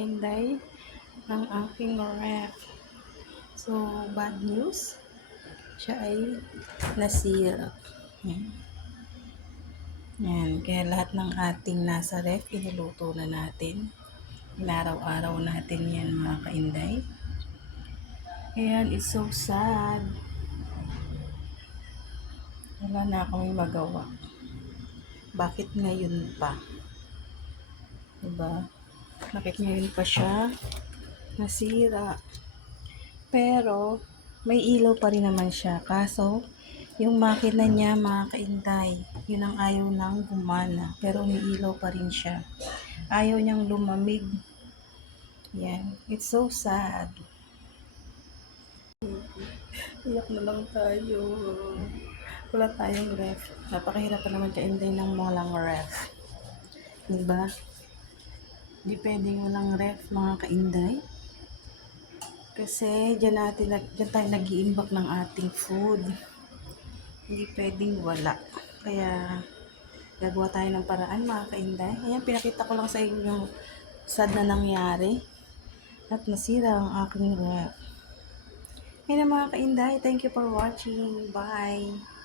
kainday ng aking ref. So, bad news. Siya ay nasira. Yan. Yan. Kaya lahat ng ating nasa ref, iniluto na natin. Inaraw-araw natin yan mga kainday. Ayan, it's so sad. Wala na akong magawa. Bakit ngayon pa? Diba? Bakit ngayon pa siya nasira? Pero, may ilaw pa rin naman siya. Kaso, yung makina niya mga kaintay, yun ang ayaw nang gumana. Pero umiilaw pa rin siya. Ayaw niyang lumamig. Yan. It's so sad. Iyak na lang tayo. Wala tayong ref. Napakahirap pa naman kainday ng walang ref. Diba? Di pwedeng walang ref mga kainday. Kasi dyan, natin, nag- dyan tayo nag-iimbak ng ating food. Hindi pwedeng wala. Kaya gagawa tayo ng paraan mga kainday. Ayan, pinakita ko lang sa inyo sad na nangyari. At nasira ang aking ref. Ayun na mga kainday. Thank you for watching. Bye!